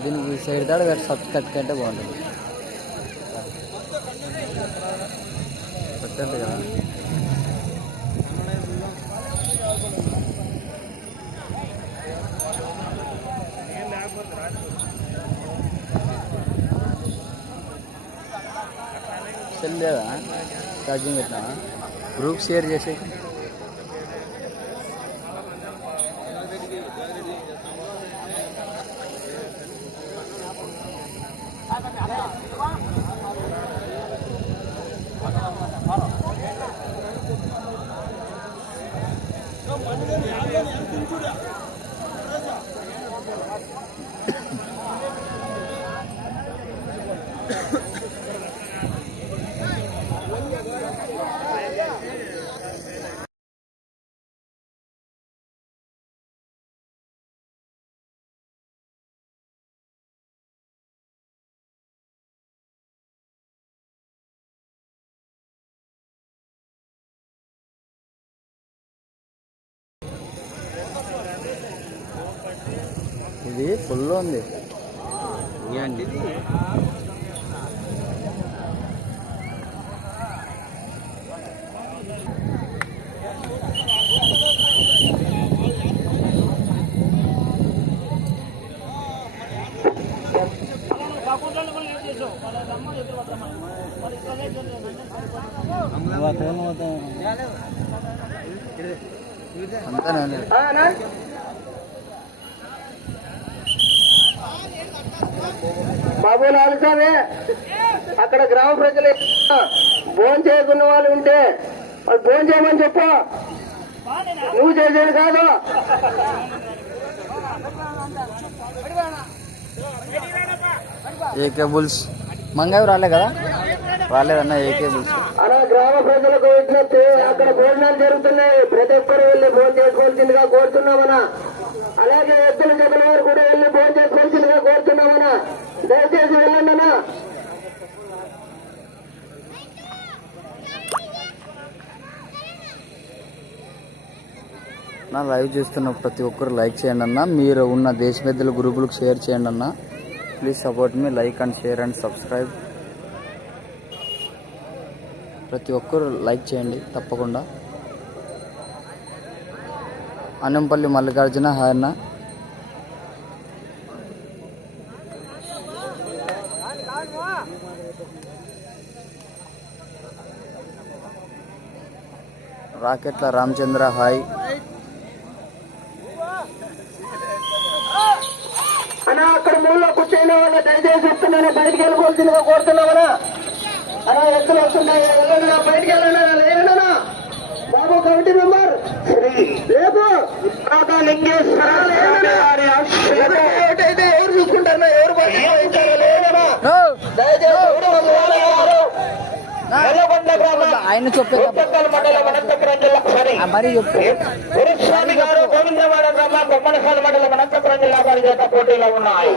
దీనికి ఈ సైడ్ తాడు వేరే సబ్ కట్టుకుంటే బాగుంటుంది. పెట్టండి కదా? సెల్ లేదా? ఛార్జింగ్ పెట్టినా గ్రూప్ షేర్ చేసే ఇది ఫుల్ ఉంది. ఇవ్వండి బాబు నాలుసామే అక్కడ గ్రామ ప్రజలు భోజనం చేయకున్న వాళ్ళు ఉంటే వాళ్ళు భోజనం చేయమని చెప్పు. నువ్వు చేసేది కాదు. AK bulls. మంగావి రాలే కదా? రాలేదన్న ఏకే బుల్స్. అలా గ్రామ ప్రజలకు విజ్ఞప్తి అక్కడ భోజనాలు జరుగుతున్నాయి. ప్రతి ఒక్కరు వెళ్ళి భోజనం చేసుకోవాల్సిందిగా కోరుతున్నామన్నా. అలాగే ఎద్దుల జగన్ వారు కూడా వెళ్ళి భోజనం కోరుతున్నామన్నా. దయచేసి వెళ్ళండి నా లైవ్ చూస్తున్న ప్రతి ఒక్కరు లైక్ చేయండి అన్న మీరు ఉన్న దేశ పెద్దల గ్రూపులకు షేర్ చేయండి అన్న please support me like and share and subscribe. ప్రతి ఒక్కరు లైక్ చేయండి తప్పకుండా. అన్నంపల్లి మల్లికార్జున హాయ్ అన్న. రాకెట్ల రామచంద్ర హాయ్. అన్నా అక్కడ మూలలో కూర్చొని వాళ్ళ దయచేసి చెప్తున్నాను బయటికి వెళ్ళిపోవాల్సిందిగా కోరుతున్నామన్నా అలా ఎత్తులు వస్తున్నాయి వెళ్ళండి బయటికి బాబు కమిటీ మెంబర్. రేపు. లింగేశ్వర ఆయన చెప్పే మరి గురుస్వామి గారు గోవిందవాడ గ్రామ బొమ్మనసాల మండలం అనంతపురం జిల్లా వారి చేత పోటీలో ఉన్నాయి.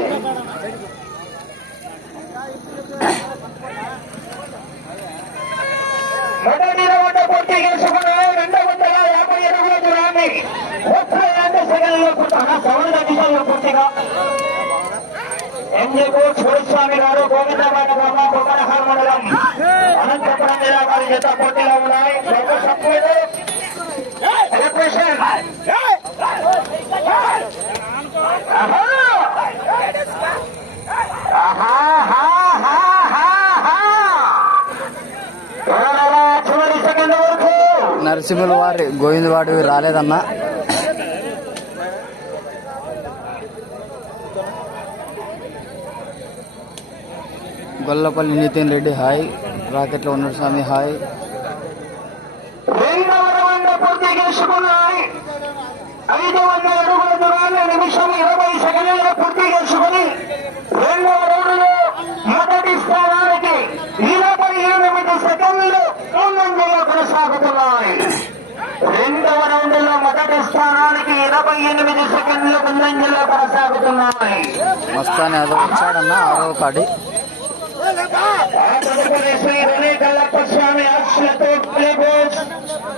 మొదటి రౌండ్ పూర్తి చేసుకున్నాయి రెండో వందల యాభై అడుగుల దూరాన్ని ముప్పై రెండు సెకండ్లో పూర్తిగా సవరణ దిశలో పూర్తిగా. ఎందుకు గురుస్వామి గారు గోవిందవాడ బొమ్మ బొమ్మనసాల మండలం. అనంతపురం జిల్లా వారి చేత పోటీలో ఉన్నాయి సెలబ్రేషన్ నరసింహుల వారి గోవిందవాడు రాలేదన్నా. గొల్లపల్లి నితిన్ రెడ్డి హాయ్. రాకెట్ల ఉన్న స్వామి హాయ్. ఐదు వందల అడుగుల దూరాన్ని నిమిషం ఇరవై సెకండ్లలో పూర్తి చేసుకుని రెండవ రౌండ్లో మొదటి స్థానానికి ఇరవై ఎనిమిది సెకండ్లు ముందంజలో కొనసాగుతున్నాయి. రెండవ రౌండ్లో మొదటి స్థానానికి ఇరవై ఎనిమిది సెకండ్లు ముందంజలో కొనసాగుతున్నాయి. మస్తాన్ వచ్చాడన్న ఆరో కాడి. తదుపరి శ్రీ స్వామి ఆశలతో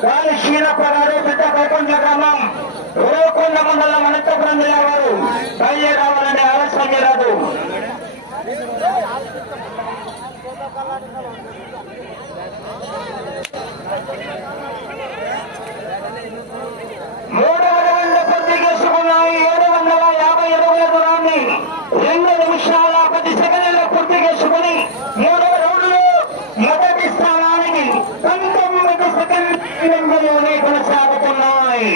వారి క్షీణపరారు పెద్ద కోపండ్ల గ్రామం ఉరవకొండ మండలం అనంతపురం జిల్లా వారు బయలుదేరావాలని ఆలస్యం చేయరాదు మూడు వందల పూర్తి చేసుకున్నాయి ఏడు వందల యాభై అడుగుల దూరాన్ని రెండు నిమిషాల పది సెకండ్లలో పూర్తి చేసుకుని మూడవ రౌండ్లో మొదటి స్థానానికి పంతొమ్మిది సెకండ్లలోనే కొనసాగుతున్నాయి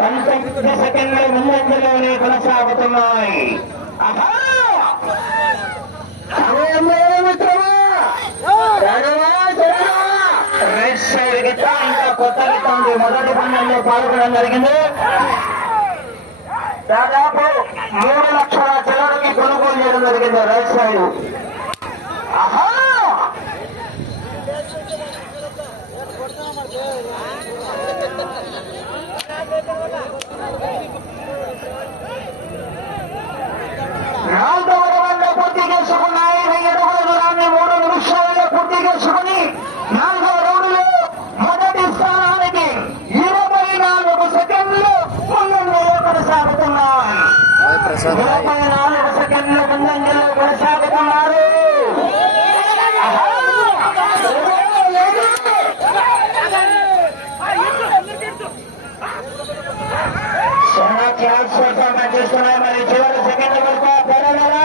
పంతొమ్మిది సెకండ్ల ముందంజలోనే కొనసాగుతున్నాయి ఆహా! సమయంలో మిత్రమా జనమా, జనమా! రెడ్ సైడ్ గిట్ట ఇంకా మొదటి పందెంలో పాల్గొనడం జరిగింది. దాదాపు మూడు లక్షల చిల్లరకి కొనుగోలు చేయడం జరిగింది రైట్ సైడ్. ఆహా! నాలుగవ రౌండ్ పూర్తి చేసుకున్నాయి. వెయ్యి అడుగుల దూరాన్ని మూడు నిమిషాలలో పూర్తి చేసుకుని నాలుగవ రౌండ్లో మొదటి స్థానానికి ఇరవై నాలుగు సెకండ్లు ముందంజలో కొనసాగుతున్నాయి హాయ్ ప్రసాద్ హాయ్ ఇరవై నాలుగు సెకండ్లు ముందంజలో కొనసాగుతున్నారు చేస్తున్నాయి మరి చివరి సెకండ్ వరకు పోరాడారా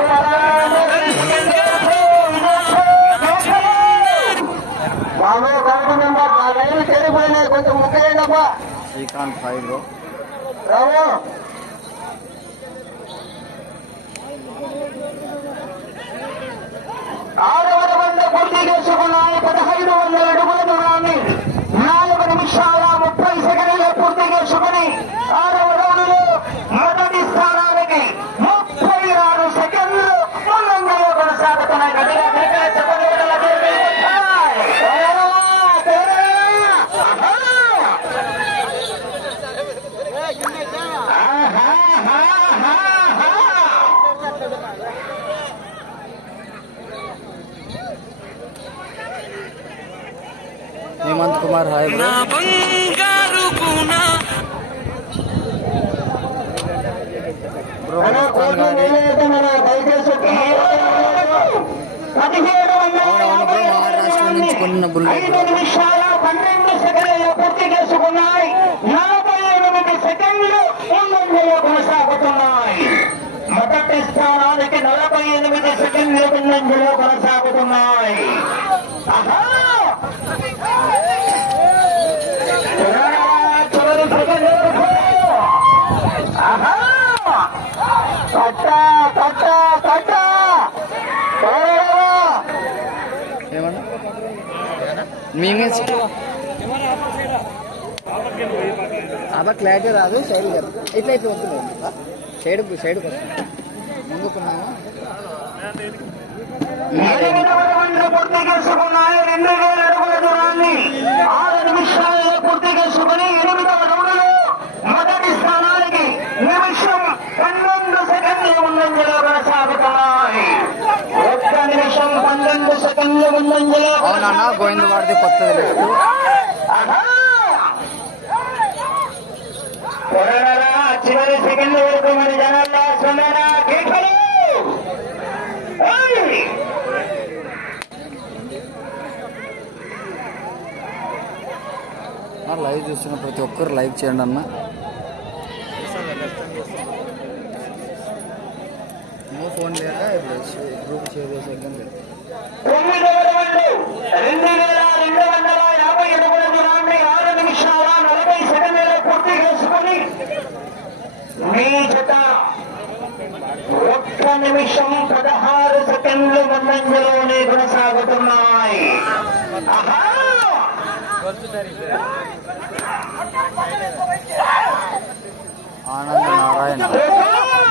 ఖాన్ ఫైవ్లో బ్రో రాము ఆరవ వంద పూర్తి చేసుకున్నాయి పదహైదు వందల అడుగుల దూరాన్ని నాలుగు నిమిషాల ముప్పై సెకండ్లు పూర్తి చేసుకుని ఆరవ రౌండ్లో మొదటి స్థానానికి ముప్పై ఆరు సెకండ్లు ముందంజలో కొనసాగుతున్నాయి గట్టిగా గట్టిగా చెప్పండి విడుదల చేయండి. తేరా, తేరా. ఆహా! Hemanth Kumar hi bro bro Mastan garu అవునవును బ్రో మహారాష్ట్ర నుంచి కొన్న బుల్లెట్ ఐదు నిమిషాల పన్నెండు సెకండ్లు పూర్తి చేసుకున్నాయి నలభై ఎనిమిది సెకండ్లు ముందంజలో కొనసాగుతున్నాయి మొదటి స్థానానికి నలభై ఎనిమిది సెకండ్లు ముందంజలో కొనసాగుతున్నాయి ఆహా! చివరి సెకండ్ వరకు. ఆహా! కట్ట కట్ట కట్ట త్వరగా. ఏమన్నా మేమే అబ్బా క్లారిటీ రాదు సైడ్ కదా ఇట్లా ఇట్లా వస్తుంది. సైడ్ సైడ్కి వస్తుంది. ముందుకున్నాము ఎనిమిదవ రౌండ్ పూర్తి చేసుకున్నాయి రెండు వేల అడుగుల దూరాన్ని ఆరు నిమిషాలలో పూర్తి చేసుకుని ఎనిమిదవ రౌండ్లో మొదటి స్థానానికి నిమిషం పన్నెండు సెకండ్లు ముందంజలో కొనసాగుతున్నాయి ఒక్క నిమిషం పన్నెండు సెకండ్లు ముందంజలో అవునన్నా గోవింద వాడిది కొత్తది లెఫ్ట్ చివరి సెకండ్ వరకు మరి జనాల్లో ఏయ్! లైవ్ చూస్తున్న ప్రతి ఒక్కరు లైక్ చేయండి అన్న నో ఫోన్ లేదా ఇప్పుడు గ్రూప్ షేర్ చేసేద్దాం తొమ్మిదవ రౌండ్ రెండు వేల రెండు వందల యాభై అడుగుల దూరాన్ని ఆరు నిమిషాల నలభై సెకండ్లలో మీ జత ఒక్క నిమిషం పదహారు సెకండ్లు ముందంజలోనే కొనసాగుతున్నాయి ఆహా నారాయణ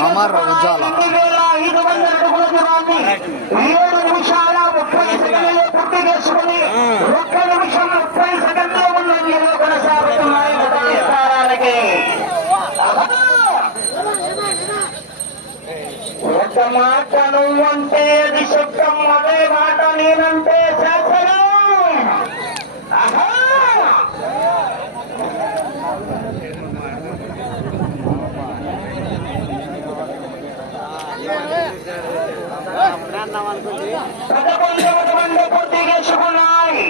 అమర్ ఉజాల ఏడు నిమిషాల ముప్పై సెకండ్లు పూర్తి చేసుకుని ఒక్క నిమిషం ముప్పై సెకండ్లు ముందంజలో కొనసాగుతున్నాయి మొదటి స్థానానికి ఒక మాట నువ్వంటే అది శబ్దం అదే మాట నేనంటే శాసనం ఆహా పదకొండవ మంది పూర్తి చేసుకున్నాయి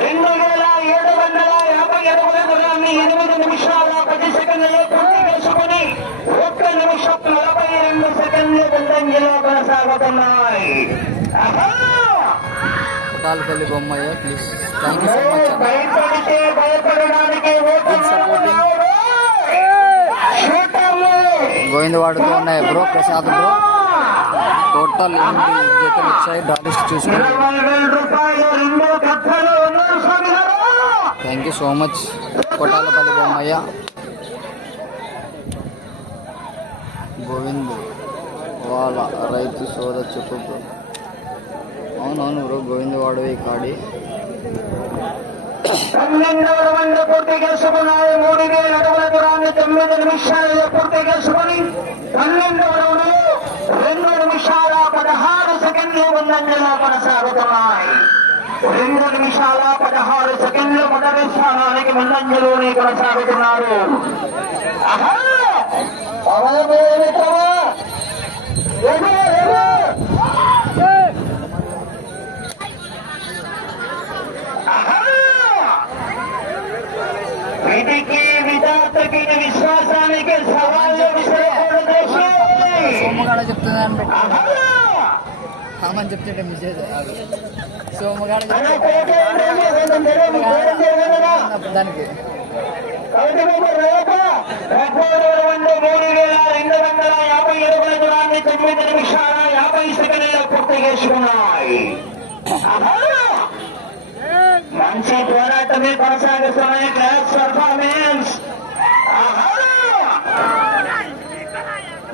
రెండు వేల ఏడు వందల యాభై ఎనిమిది దూరాన్ని ఎనిమిది నిమిషాల పది సెకండ్లలో పూర్తి చేసుకుని ఒక్క నిమిషం నలభై రెండు ముందంజలో కొనసాగుతున్నాయి. ఆహా! Putalapalli Bommayya please thank you so much భయపడితే భయపడడానికి. గోవిందవాడతో ఉన్నాయి బ్రో ప్రసాద్ బ్రో. టోటల్ ఎనిమిది జతలు వచ్చాయి. డాలిస్ట్ thank you so much Kottalapalli Bommayya. Govind. వాళ్ళ రైతు సోద చెప్పు బ్రో. అవునవును బ్రో గోవింద్ వాడవి కాడి. పన్నెండవ మంది పూర్తి చేసుకున్నారు మూడు వేల అడుగుల దూరాన్ని తొమ్మిది నిమిషాలలో పూర్తి చేసుకుని పన్నెండవ రౌండ్లో రెండు నిమిషాల పదహారు సెకండ్లు ముందంజలో కొనసాగుతున్నాయి రెండు నిమిషాల పదహారు సెకండ్లు మొదటి స్థానానికి ముందంజలోనే కొనసాగుతున్నారు. మిత్రమా! విధికి విధాతకి విశ్వాసానికి సవాళ్ళు సోమగాడ చెప్తుంది అని పెట్టి చెప్తుంటే సోమగాడ దూరం దూరం జరగదురా? దానికి. వేల రెండు యాభై తొమ్మిది నిమిషాల యాభై సెకండ్ల పూర్తి చేసుకున్నాయి మంచి పోరాటమే కొనసాగిస్తున్నాయి క్లాస్ పర్ఫార్మెన్స్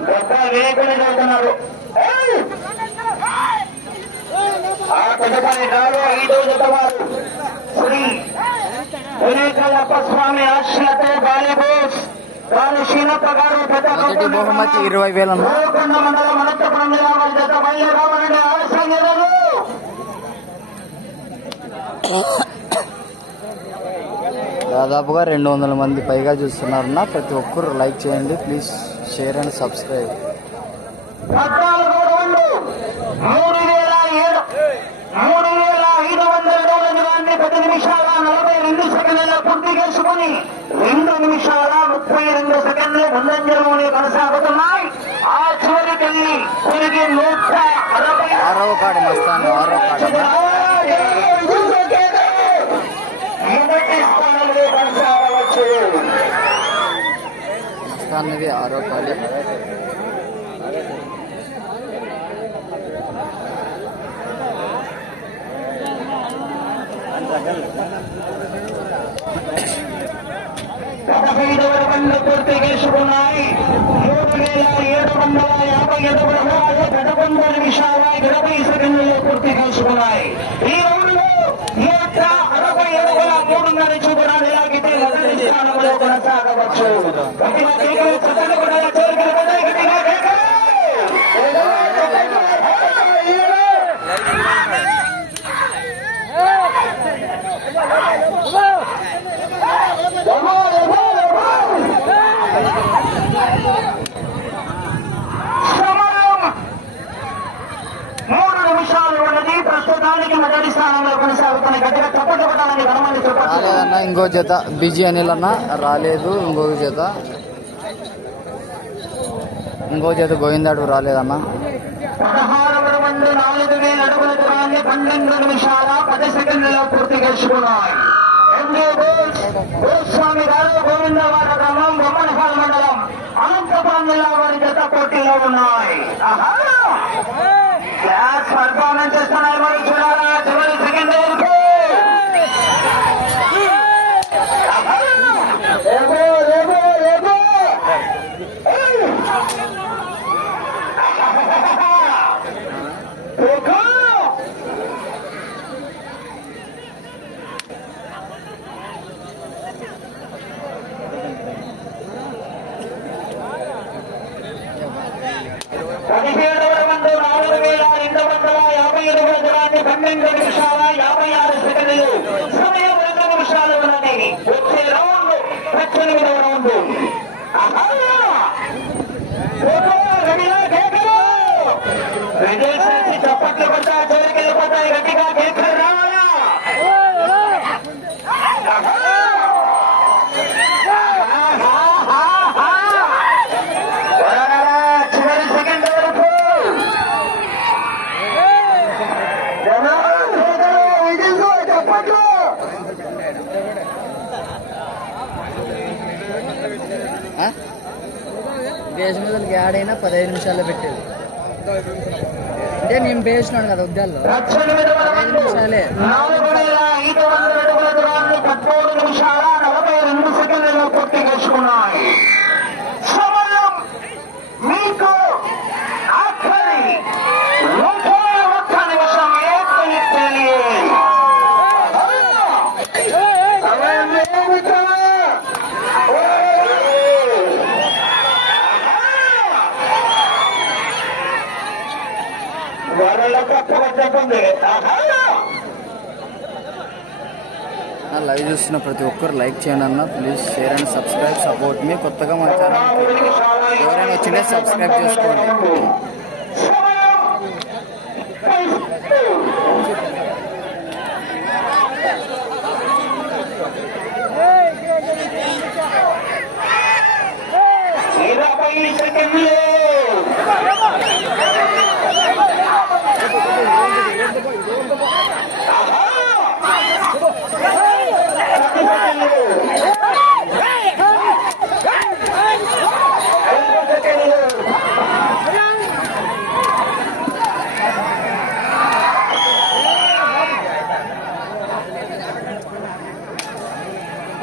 గొప్ప వేగులు చదువుతున్నారు ఆ తదుపరి నాలో ఐదు జతవారు శ్రీ మొదటి బహుమతి ఇరవై వేలు దాదాపుగా రెండు వందల మంది పైగా చూస్తున్నారన్న ప్రతి ఒక్కరు లైక్ చేయండి ప్లీజ్ షేర్ అండ్ సబ్స్క్రైబ్ పద్నాలుగు రౌండ్లు మూడు వేల ఏడు మూడు వేల ఐదు వందల అడుగుల దూరాన్ని పది నిమిషాల నలభై రెండు సెకండ్లలో పూర్తి చేసుకుని రెండు నిమిషాల ముప్పై రెండు సెకండ్లు ముందంజలోనే కొనసాగుతున్నాయి. ఆ చివరికెళ్ళి తిరిగి నూట అరవై ఆరవ కాడ మస్తాను కాడ. మొదటి స్థానంలో కొనసాగవచ్చు. మస్తాన్నది కాడి. కొనసాగవచ్చు గట్టిగా కేకలు, చప్పట్లు కొట్టాలి, చేతులు కొట్టాలి, గట్టిగా కేకలు! ఎగో, ఎగో, ఎగో! సమయం మూడు నిమిషాలు ఉన్నది ప్రస్తుతానికి మొదటి స్థానంలో కొనసాగుతున్న గట్టిగా చప్పట్లు కొట్టాలని గణమాన్ని చెప్పచ్చు రాలేదన్న ఇంకో జత బిజీ అనిల్ అన్న రాలేదు ఇంకొక జత. ఇంకో జత గోవిందాడు రాలేదన్న. పర్ఫార్మెన్స్ చేస్తున్నారు మరి చూడాలి అడుగుల దూరాన్ని పన్నెండు నిమిషాల పది సెకండ్లలో పూర్తి చేసుకున్నాయి ఎండి బోస్ భూస్వామి గారు గోవిందవాడ గ్రామం బొమ్మనపాల్ మండలం అనంతపురం జిల్లా వారి జత పోటీలో ఉన్నాయి ఆహా! క్లాస్ పర్ఫార్మెన్స్ చేస్తున్నాయి మరి చూడాలా చివరి సెకండ్ వరకు ఆహా! రేపు రేపు రేపు ఏయ్! देखो పదిహేడవ మంది నాలుగు వేల రెండు వందల యాభై ఎనిమిది పన్నెండు నిమిషాల యాభై ఆరు సెకండ్లు సమయం రెండు నిమిషాలు ఉన్నది వచ్చే రౌండ్ పద్దెనిమిదవ రౌండ్ ఆహా! ఓహో, రెడీయా? కేకలు! చప్పట్లు కొట్టా చివరికి వెళ్ళిపోతాయి గట్టిగా కేకలు రావాలి ఆహా! ఆహాహాహా! వరదరా, చివరి సెకండ్ వరకు జనాలు కేకలు, విజిల్స్, చప్పట్లు బేస్ మీద ఆడైనా పదహైదు నిమిషాల్లో పెట్టేది. అంటే నేను పేసినాను కదా ఉద్యాల్లో నిమిషాలే. నిమిషాల నలభై రెండు సెకండ్లలో పూర్తి చేసుకున్నాయి సమయం మీకు ఆఖరి ముప్పై ఒక్క నిమిషం ఏకని తెలియదు సమయం ఏమిటో? వరల నా లైవ్ చూస్తున్న ప్రతి ఒక్కరు లైక్ చేయండి అన్న. Please share and subscribe support మీ కొత్తగా మా ఛానల్ ఎవరైనా వచ్చింటే సబ్స్క్రైబ్ చేసుకోండి ఇరవై సెకండ్లు ఐదు సెకండ్లు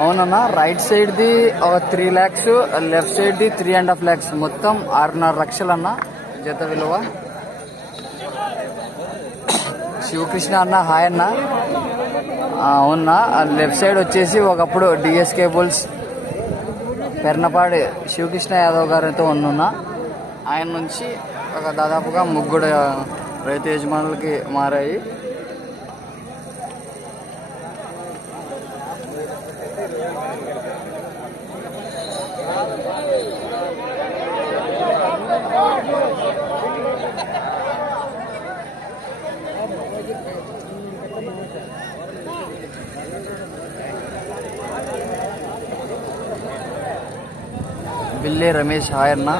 అవునన్నా రైట్ సైడ్ది ఒక త్రీ ల్యాక్స్ లెఫ్ట్ సైడ్ది త్రీ అండ్ హాఫ్ ల్యాక్స్ మొత్తం ఆరున్నర లక్షలన్న జత విలువ. శివకృష్ణ అన్న హాయ్ అన్న. అవునా? లెఫ్ట్ సైడ్ వచ్చేసి ఒకప్పుడు డిఎస్ కేబుల్స్ పెర్నపాడి శివకృష్ణ యాదవ్ గారితో ఉన్నున్నా. ఆయన నుంచి ఒక దాదాపుగా ముగ్గురు రైతు యజమానులకి మారాయి. బిల్లే రమేష్ హాయ్ అన్న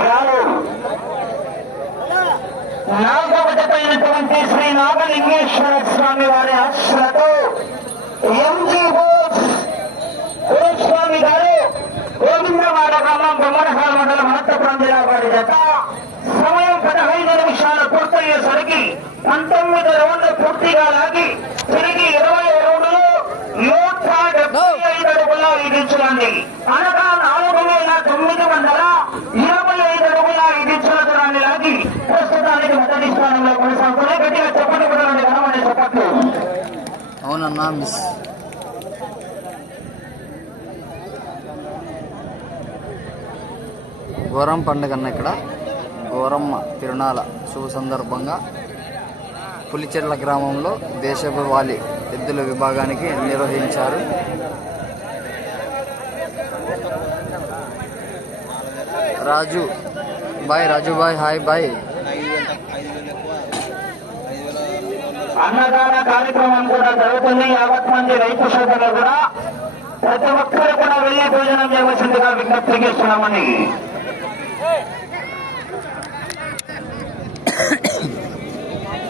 రాను నాగవటమైనటువంటి శ్రీ నాగలింగేశ్వర స్వామి వారి ఆశ్రతో ఎంజీ బోస్ గోస్వామి గారు గోవిందవాడ గ్రామం బొమ్మనహాల మండలం అనంతపురం జిల్లా సమయం పదహైదు నిమిషాలు పూర్తయ్యేసరికి పంతొమ్మిది రౌండ్లు పూర్తిగా లాగి తిరిగి ఇరవై రౌండ్లు నూట డెబ్బై ఐదు అడుగుల విధించండి అనగా నాలుగు వేల తొమ్మిది వందల ఇరవై ఐదు అడుగుల విధించిన దూరాన్ని లాగి ప్రస్తుతానికి మొదటి స్థానంలో కొనసాగుతున్నాయి. గట్టిగా చెప్పండి కూడా ఘనమైన చెప్పట్లు అవునన్నా మిస్. ఘోరం పండుగ అన్న ఇక్కడ. ఘోరమ్మ తిరునాళ శుభ సందర్భంగా పులిచెర్ల గ్రామంలో దేశపు వాలి ఎద్దుల విభాగానికి నిర్వహించారు. Raju bye Raju bye hi bye. అన్నదాన కార్యక్రమం కూడా జరుగుతుంది. యావత్ మంది రైతు సోదరులు కూడా ప్రతి ఒక్కరు కూడా వెళ్ళి భోజనం చేయవలసిందిగా విజ్ఞప్తి చేస్తున్నామని